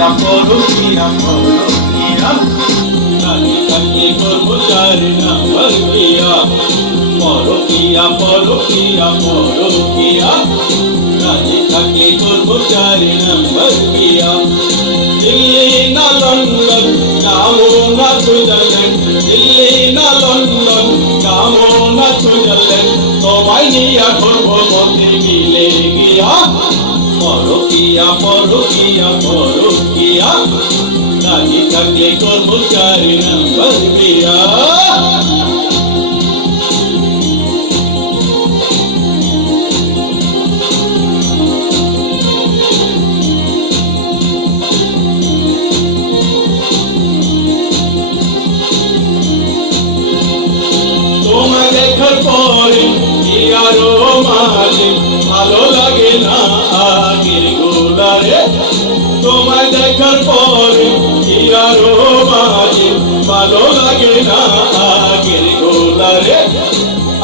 পরকিয়া পরকিয়া রাজি থাকলে করবো চার নাম্বার বিয়া পরকিয়া পরকিয়া পরকিয়া রাজি থাকলে করবো চার নাম্বার বিয়া দিল্লি না লন্ডন যাবো না সুইজারল্যান্ড দিল্লি না লন্ডন যাবো না সুইজারল্যান্ড তোমায় নিয়ে করবো মতে মিলে গিয়া পরকিয়া পরকিয়া পরকিয়া রাজি থাকলে করবো চার নাম্বার বিয়া তোমায় দেখার পরে আরো মাঝে ভালো লাগে না আগের গোলারে তোমায় দেখার পরে আরো মাঝে ভালো লাগে না আগের গোলারে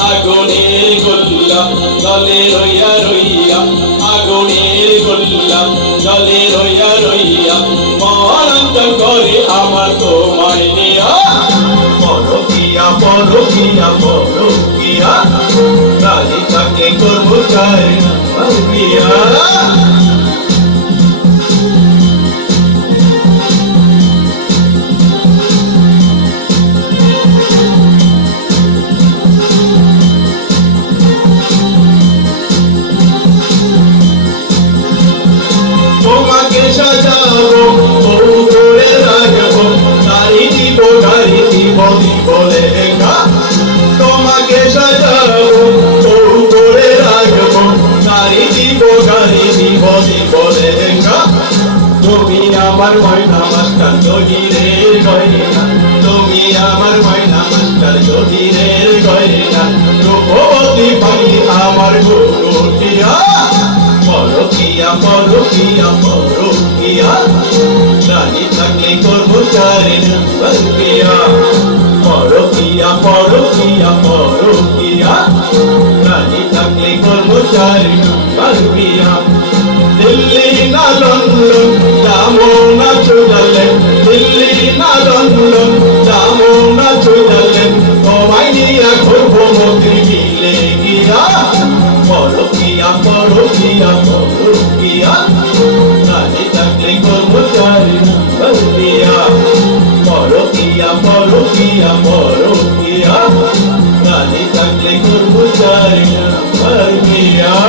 আগুনের গোল্লা জলে রইয়া রইয়া আগুনের গোল্লা জলে রইয়া রইয়া মরান্ত করে আমার তোমায় নিয়া পরকিয়া পরকিয়া পরকিয়া রাজি থাকলে করবো চার নাম্বার বিয়া তোমাকে সাজাবো বউ করে রাখবো গাড়ি দিব দিব লেখা তোমাকে সাজাবো বউ করে রাখবো গাড়ি দিব দিব লেখা তুমি আমার ময়না মাস্টার জহিরের গয়না তুমি আমার ময়না মাস্টার জহিরের গয়না রূপবতী পানি আমার গুরুটিয়া পরকিয়া পরকিয়া পরকিয়া রাজি থাকলে করবো চার নাম্বার বিয়া পরকিয়া পরকিয়া পরকিয়া রাজি থাকলে করবো চার নাম্বার বিয়া দিল্লি না লন্ডন যাবো না সুইজারল্যান্ড দিল্লি না লন্ডন যাবো না সুইজারল্যান্ড তোমায় নিয়ে ঘুরবো মতি মিলে গিয়া পরকিয়া পরকিয়া পরকিয়া রাজি থাকলে করবো চার নাম্বার বিয়া পরকিয়া পরকিয়া পরকিয়া রাজি থাকলে করবো চার নাম্বার বিয়া।